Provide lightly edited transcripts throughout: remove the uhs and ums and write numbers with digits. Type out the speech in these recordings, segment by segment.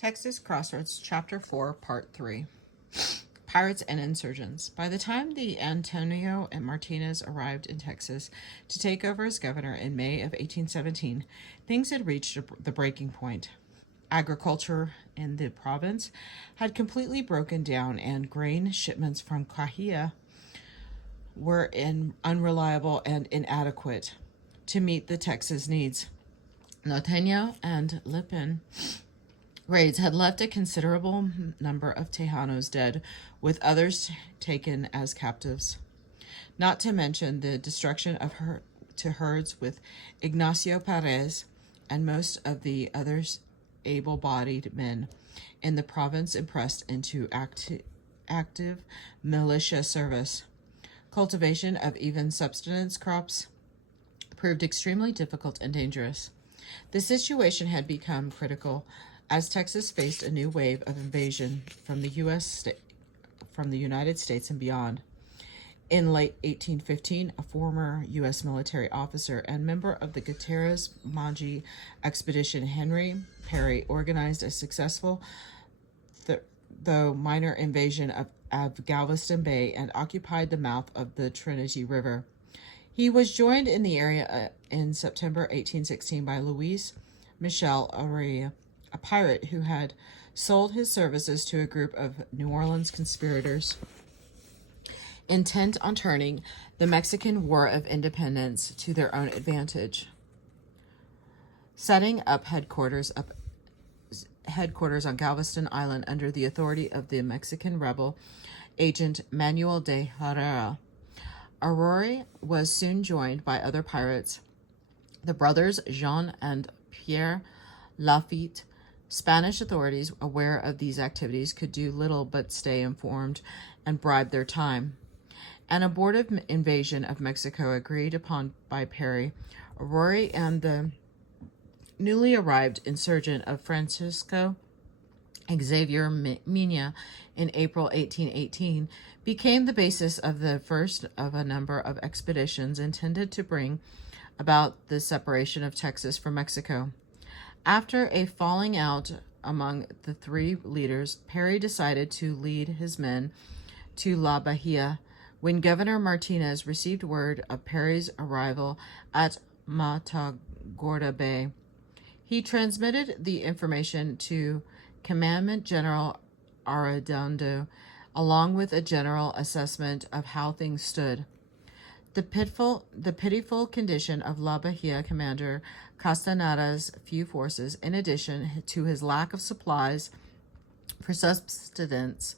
Texas Crossroads, Chapter 4, Part 3. Pirates and Insurgents. By the time the Antonio and Martinez arrived in Texas to take over as governor in May of 1817, things had reached the breaking point. Agriculture in the province had completely broken down, and grain shipments from Cahia were unreliable and inadequate to meet the Texas needs. Norteño and Lipan raids had left a considerable number of Tejanos dead, with others taken as captives. Not to mention the destruction of herds with Ignacio Perez and most of the others able-bodied men in the province impressed into active militia service. Cultivation of even subsistence crops proved extremely difficult and dangerous. The situation had become critical as Texas faced a new wave of invasion from the United States and beyond. In late 1815, a former U.S. military officer and member of the Gutierrez-Manji expedition, Henry Perry, organized a successful, though minor, invasion of Galveston Bay and occupied the mouth of the Trinity River. He was joined in the area in September 1816 by Luis Michel Araya, a pirate who had sold his services to a group of New Orleans conspirators intent on turning the Mexican War of Independence to their own advantage. Setting up headquarters on Galveston Island under the authority of the Mexican rebel agent Manuel de Herrera. Aurore was soon joined by other pirates, the brothers Jean and Pierre Lafitte. Spanish authorities, aware of these activities, could do little but stay informed and bribe their time. An abortive invasion of Mexico agreed upon by Perry, Aurore, and the newly arrived insurgent of Francisco Xavier Mina in April 1818 became the basis of the first of a number of expeditions intended to bring about the separation of Texas from Mexico. After a falling out among the three leaders, Perry decided to lead his men to La Bahia. When Governor Martinez received word of Perry's arrival at Matagorda Bay, he transmitted the information to Commandant General Arredondo, along with a general assessment of how things stood. The pitiful condition of La Bahia commander Castanada's few forces, in addition to his lack of supplies for subsistence,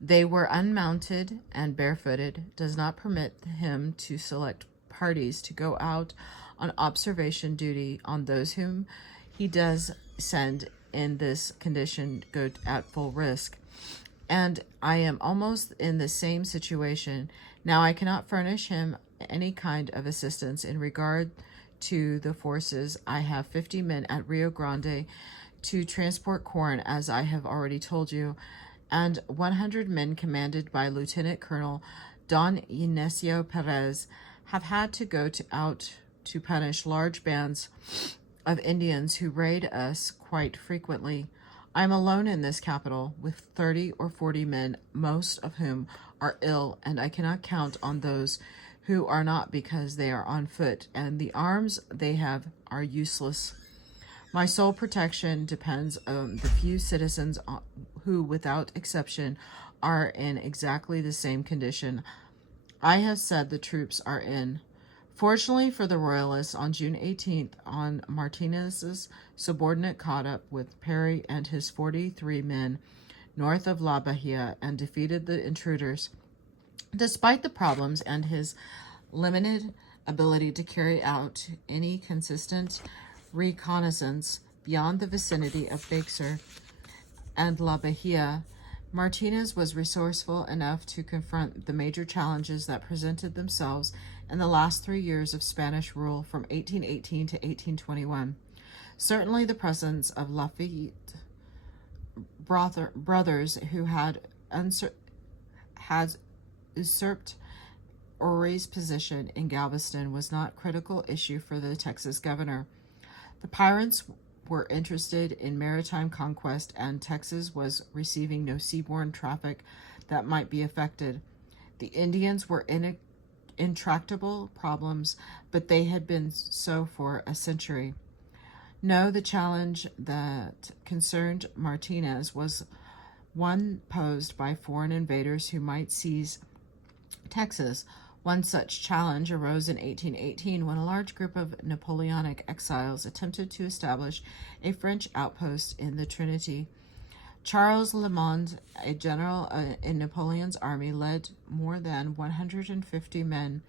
they were unmounted and barefooted, does not permit him to select parties to go out on observation duty on those whom he does send in this condition go at full risk. And I am almost in the same situation. Now I cannot furnish him any kind of assistance in regard to the forces. I have 50 men at Rio Grande to transport corn, as I have already told you, and 100 men commanded by Lieutenant Colonel Don Ignacio Perez have had to go out to punish large bands of Indians who raid us quite frequently. I am alone in this capital with 30 or 40 men, most of whom are ill, and I cannot count on those who are not, because they are on foot, and the arms they have are useless. My sole protection depends on the few citizens who, without exception, are in exactly the same condition I have said the troops are in. Fortunately for the Royalists, on June 18th, on Martinez's subordinate caught up with Perry and his 43 men north of La Bahia and defeated the intruders. Despite the problems and his limited ability to carry out any consistent reconnaissance beyond the vicinity of Bexar and La Bahia, Martinez was resourceful enough to confront the major challenges that presented themselves in the last 3 years of Spanish rule from 1818 to 1821. Certainly the presence of Lafitte brothers who had usurped Aurore's position in Galveston was not a critical issue for the Texas governor. The pirates were interested in maritime conquest, and Texas was receiving no seaborne traffic that might be affected. The Indians were intractable problems, but they had been so for a century. No, the challenge that concerned Martinez was one posed by foreign invaders who might seize Texas. One such challenge arose in 1818 when a large group of Napoleonic exiles attempted to establish a French outpost in the Trinity. Charles Lamond, a general in Napoleon's army, led more than 150 men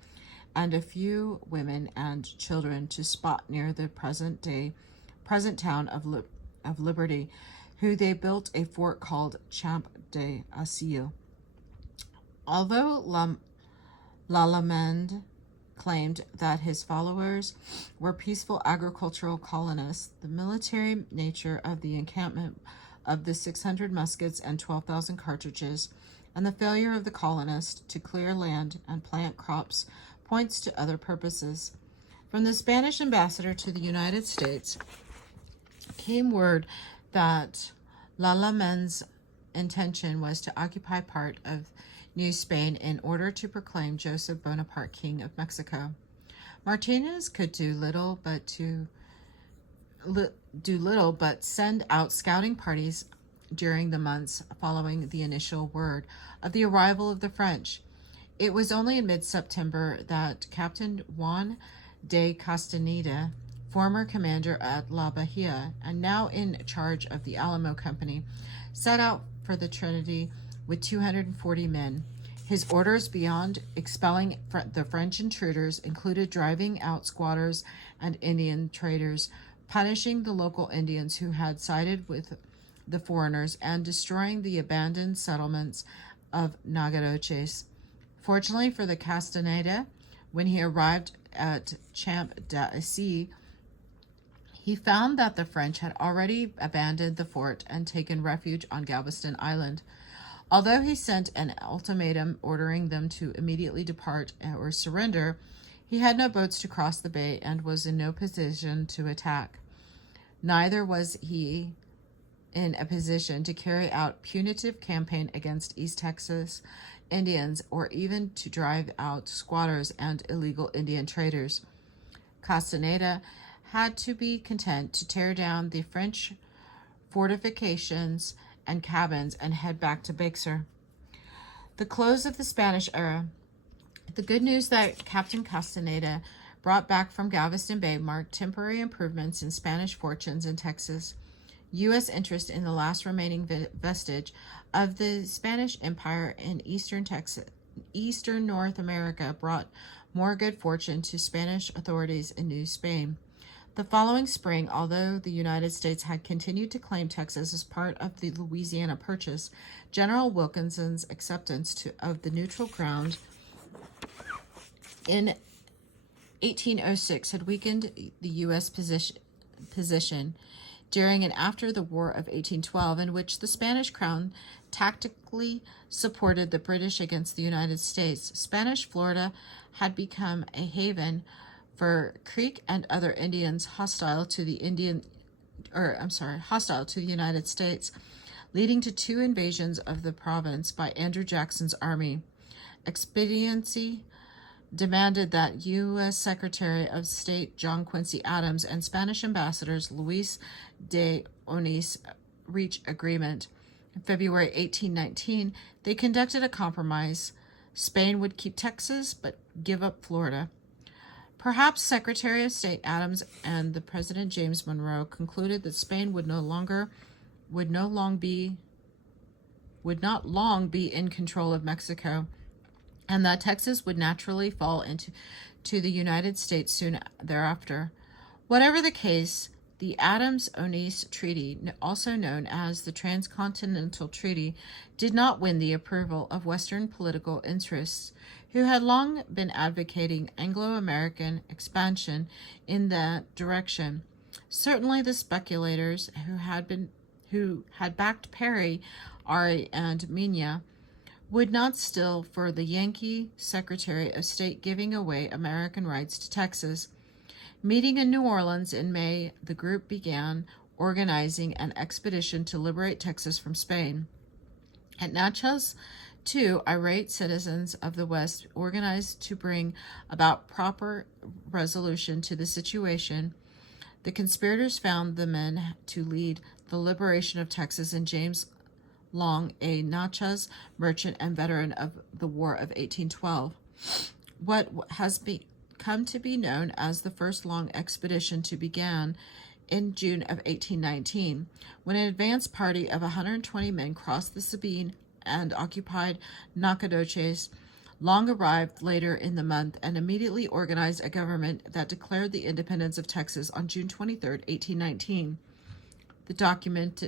and a few women and children to spot near the present town of Liberty, who they built a fort called Champ de Asile. Although Lallement claimed that his followers were peaceful agricultural colonists, the military nature of the encampment of the 600 muskets and 12,000 cartridges, and the failure of the colonists to clear land and plant crops points to other purposes. From the Spanish ambassador to the United States came word that Lalament's intention was to occupy part of New Spain in order to proclaim Joseph Bonaparte king of Mexico. Martinez could do little but send out scouting parties during the months following the initial word of the arrival of the French. It was only in mid-September that Captain Juan de Castaneda, former commander at La Bahia and now in charge of the Alamo Company, set out for the Trinity with 240 men. His orders, beyond expelling the French intruders, included driving out squatters and Indian traders, punishing the local Indians who had sided with the foreigners, and destroying the abandoned settlements of Nagaroches. Fortunately for the Castaneda, when he arrived at Champ d'Asile, he found that the French had already abandoned the fort and taken refuge on Galveston Island. Although he sent an ultimatum ordering them to immediately depart or surrender, he had no boats to cross the bay and was in no position to attack. Neither was he in a position to carry out punitive campaign against East Texas Indians or even to drive out squatters and illegal Indian traders. Castaneda had to be content to tear down the French fortifications and cabins and head back to Bexar. The close of the Spanish era. The good news that Captain Castaneda brought back from Galveston Bay marked temporary improvements in Spanish fortunes in Texas. U.S. interest in the last remaining vestige of the Spanish Empire in eastern North America brought more good fortune to Spanish authorities in New Spain. The following spring, although the United States had continued to claim Texas as part of the Louisiana Purchase, General Wilkinson's acceptance of the neutral ground in 1806 had weakened the U.S. position during and after the War of 1812, in which the Spanish crown tactically supported the British against the United States. Spanish Florida had become a haven for Creek and other Indians hostile to the United States, leading to 2 invasions of the province by Andrew Jackson's army. Expediency demanded that U.S. Secretary of State John Quincy Adams and Spanish ambassadors Luis de Onís reach agreement. In February 1819, they conducted a compromise. Spain would keep Texas but give up Florida. Perhaps Secretary of State Adams and the President James Monroe concluded that Spain would not long be in control of Mexico, and that Texas would naturally fall into the United States soon thereafter. Whatever the case, the Adams-Onís Treaty, also known as the Transcontinental Treaty, did not win the approval of Western political interests, who had long been advocating Anglo-American expansion in that direction. Certainly the speculators who had backed Perry, Ari, and Mina would not still for the Yankee Secretary of State giving away American rights to Texas. Meeting in New Orleans in May, the group began organizing an expedition to liberate Texas from Spain. At Natchez, too, irate citizens of the West organized to bring about proper resolution to the situation. The conspirators found the men to lead the liberation of Texas in James Long, a Natchez merchant and veteran of the War of 1812. What has come to be known as the First Long Expedition began in June of 1819, when an advance party of 120 men crossed the Sabine and occupied Nacogdoches. Long arrived later in the month and immediately organized a government that declared the independence of Texas on June 23, 1819. The document,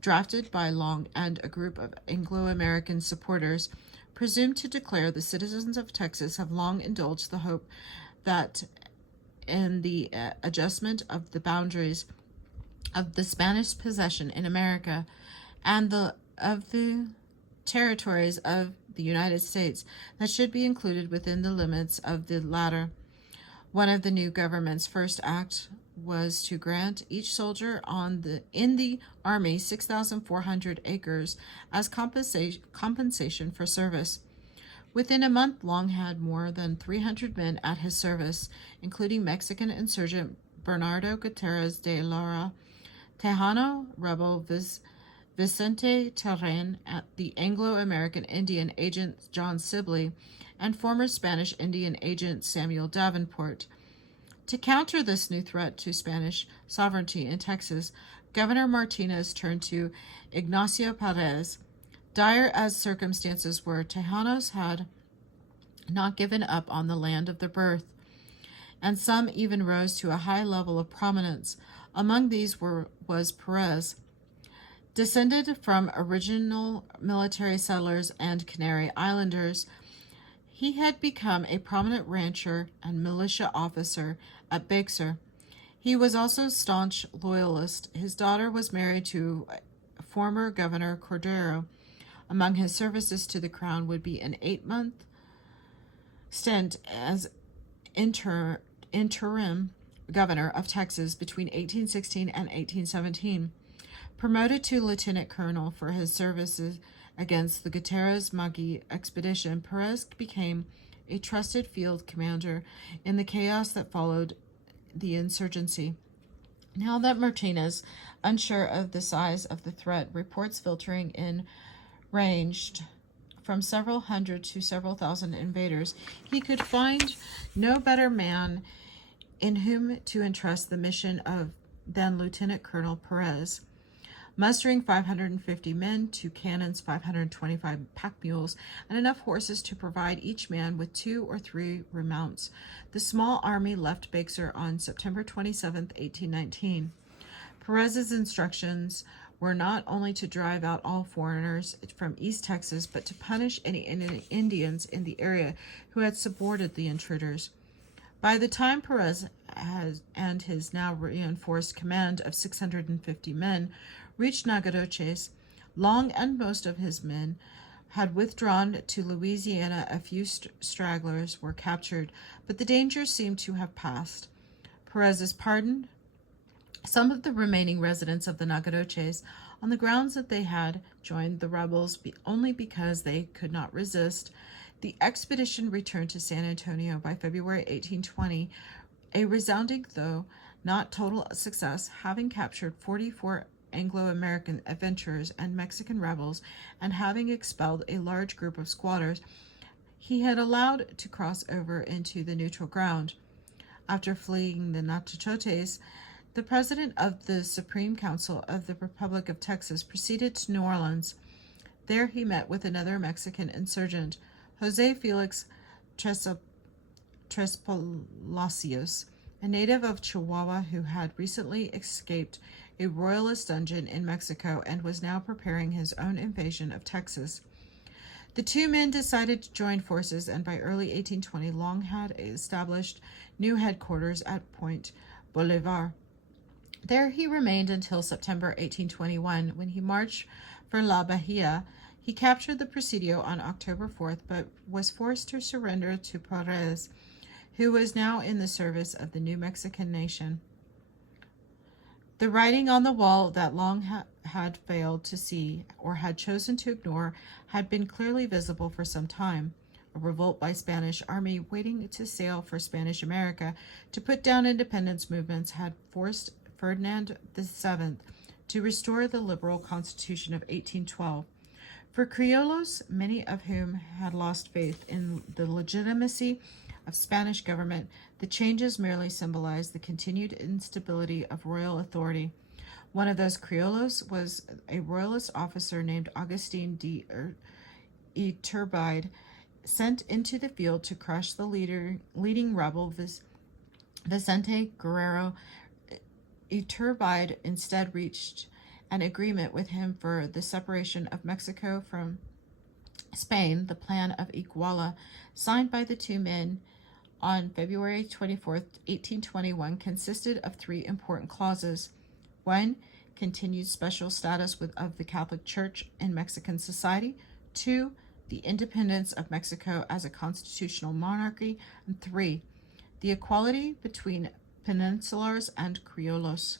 drafted by Long and a group of Anglo-American supporters, presumed to declare the citizens of Texas have long indulged the hope that in the adjustment of the boundaries of the Spanish possession in America and of the territories of the United States that should be included within the limits of the latter. One of the new government's first acts was to grant each soldier in the army 6,400 acres as compensation for service. Within a month, Long had more than 300 men at his service, including Mexican insurgent Bernardo Gutierrez de Lara, Tejano rebel Vicente Terren, the Anglo-American Indian agent John Sibley, and former Spanish Indian agent Samuel Davenport. To counter this new threat to Spanish sovereignty in Texas, Governor Martinez turned to Ignacio Perez. Dire as circumstances were, Tejanos had not given up on the land of their birth, and some even rose to a high level of prominence. Among these was Perez. Descended from original military settlers and Canary Islanders, he had become a prominent rancher and militia officer at Beck. He was also a staunch loyalist. His daughter was married to former Governor Cordero. Among his services to the crown would be an 8-month stint as interim governor of Texas between 1816 and 1817. Promoted to lieutenant colonel for his services against the Gutierrez-Magui expedition, Perez became a trusted field commander in the chaos that followed the insurgency. Now that Martinez, unsure of the size of the threat, reports filtering in ranged from several hundred to several thousand invaders, he could find no better man in whom to entrust the mission than Lieutenant Colonel Perez. Mustering 550 men, 2 cannons, 525 pack mules, and enough horses to provide each man with 2 or 3 remounts, the small army left Beck on September 27, 1819. Perez's instructions were not only to drive out all foreigners from East Texas, but to punish any Indians in the area who had supported the intruders. By the time Perez and his now reinforced command of 650 men reached Nacogdoches, Long and most of his men had withdrawn to Louisiana. A few stragglers were captured, but the danger seemed to have passed. Perez's pardoned some of the remaining residents of the Nacogdoches on the grounds that they had joined the rebels only because they could not resist. The expedition returned to San Antonio by February 1820, a resounding though not total success, having captured 44 Anglo-American adventurers and Mexican rebels, and having expelled a large group of squatters he had allowed to cross over into the neutral ground. After fleeing the Nacogdoches, the president of the Supreme Council of the Republic of Texas proceeded to New Orleans. There he met with another Mexican insurgent, Jose Felix Trespalacios, a native of Chihuahua who had recently escaped a royalist dungeon in Mexico and was now preparing his own invasion of Texas. The two men decided to join forces, and by early 1820, Long had established new headquarters at Point Bolivar. There he remained until September 1821, when he marched for La Bahia. He captured the Presidio on October 4th, but was forced to surrender to Perez, who was now in the service of the new Mexican nation. The writing on the wall that long had failed to see or had chosen to ignore had been clearly visible for some time. A revolt by Spanish army waiting to sail for Spanish America to put down independence movements had forced Ferdinand VII to restore the liberal constitution of 1812. For Criollos, many of whom had lost faith in the legitimacy of Spanish government, the changes merely symbolized the continued instability of royal authority. One of those Criollos was a royalist officer named Agustin de Iturbide, sent into the field to crush the leading rebel Vicente Guerrero. Iturbide instead reached an agreement with him for the separation of Mexico from Spain, the Plan of Iguala, signed by the two men on February 24, 1821, consisted of three important clauses. 1. Continued special status of the Catholic Church in Mexican society. 2. The independence of Mexico as a constitutional monarchy. And 3. The equality between peninsulars and Criollos.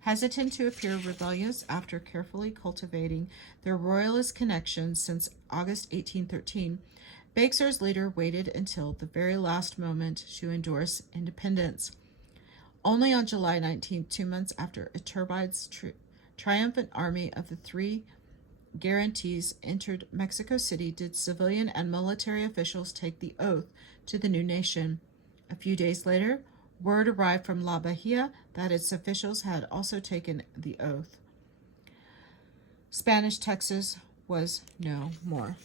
Hesitant to appear rebellious after carefully cultivating their royalist connections since August 1813, Bexar's leader waited until the very last moment to endorse independence. Only on July 19, 2 months after Iturbide's triumphant army of the three guarantees entered Mexico City, did civilian and military officials take the oath to the new nation. A few days later, word arrived from La Bahia that its officials had also taken the oath. Spanish Texas was no more.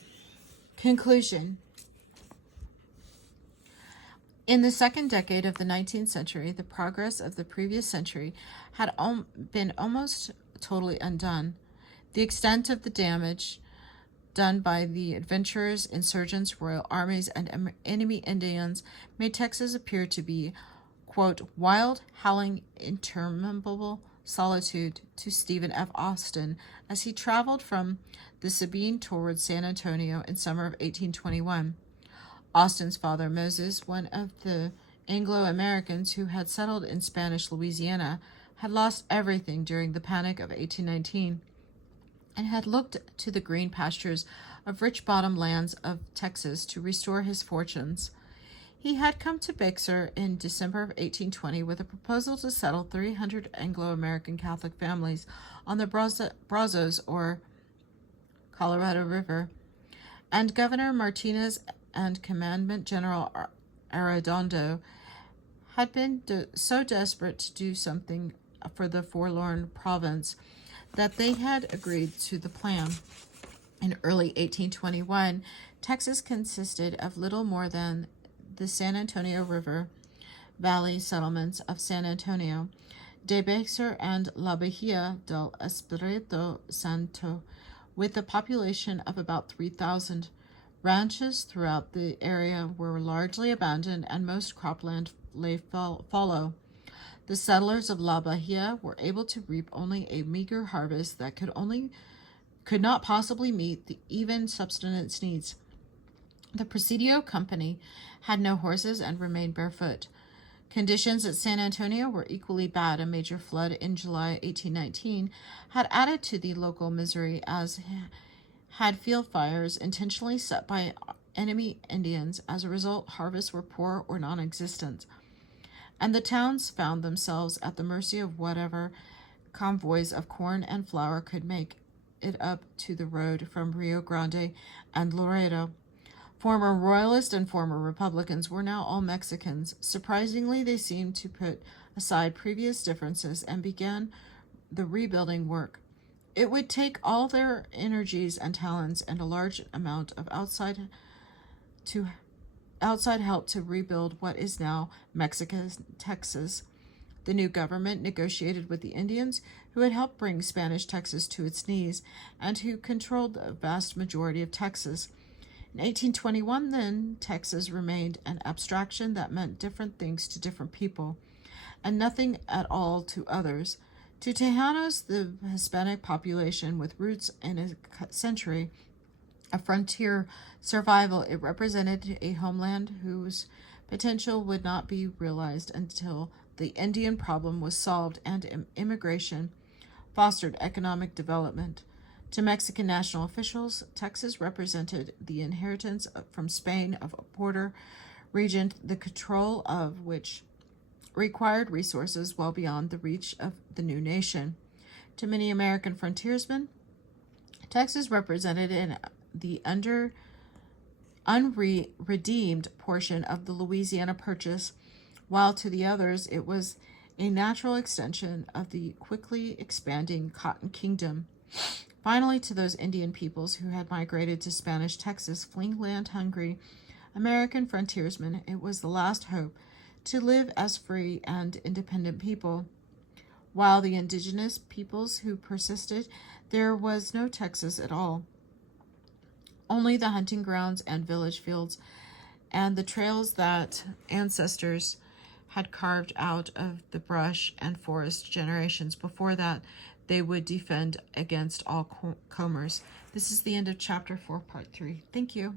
Conclusion. In the second decade of the 19th century, the progress of the previous century had been almost totally undone. The extent of the damage done by the adventurers, insurgents, royal armies, and enemy Indians made Texas appear to be, quote, wild, howling, interminable solitude to Stephen F. Austin as he traveled from the Sabine toward San Antonio in summer of 1821. Austin's father, Moses, one of the Anglo-Americans who had settled in Spanish Louisiana, had lost everything during the Panic of 1819 and had looked to the green pastures of rich bottom lands of Texas to restore his fortunes. He had come to Bexar in December of 1820 with a proposal to settle 300 Anglo-American Catholic families on the Brazos or Colorado River, and Governor Martinez and Commandant General Arredondo had been so desperate to do something for the forlorn province that they had agreed to the plan. In early 1821, Texas consisted of little more than the San Antonio River Valley settlements of San Antonio, de Bexar, and La Bahia del Espiritu Santo, with a population of about 3,000. Ranches throughout the area were largely abandoned, and most cropland lay fallow. The settlers of La Bahia were able to reap only a meager harvest that could not possibly meet the even subsistence needs. The Presidio Company had no horses and remained barefoot. Conditions at San Antonio were equally bad. A major flood in July 1819 had added to the local misery, as had field fires intentionally set by enemy Indians. As a result, harvests were poor or non-existent, and the towns found themselves at the mercy of whatever convoys of corn and flour could make it up to the road from Rio Grande and Laredo. Former Royalists and former Republicans were now all Mexicans. Surprisingly, they seemed to put aside previous differences and began the rebuilding work. It would take all their energies and talents and a large amount of outside help to rebuild what is now Mexico's Texas. The new government negotiated with the Indians, who had helped bring Spanish Texas to its knees and who controlled the vast majority of Texas. In 1821, then, Texas remained an abstraction that meant different things to different people, and nothing at all to others. To Tejanos, the Hispanic population with roots in a century of frontier survival, it represented a homeland whose potential would not be realized until the Indian problem was solved and immigration fostered economic development. To Mexican national officials, Texas represented the inheritance from Spain of a border region, the control of which required resources well beyond the reach of the new nation. To many American frontiersmen, Texas represented the unredeemed portion of the Louisiana Purchase, while to the others it was a natural extension of the quickly expanding Cotton Kingdom. Finally, to those Indian peoples who had migrated to Spanish Texas, fleeing land-hungry American frontiersmen, it was the last hope to live as free and independent people. While the indigenous peoples who persisted, there was no Texas at all. Only the hunting grounds and village fields and the trails that ancestors had carved out of the brush and forest generations before that they would defend against all combers. This is the end of chapter 4, part 3. Thank you.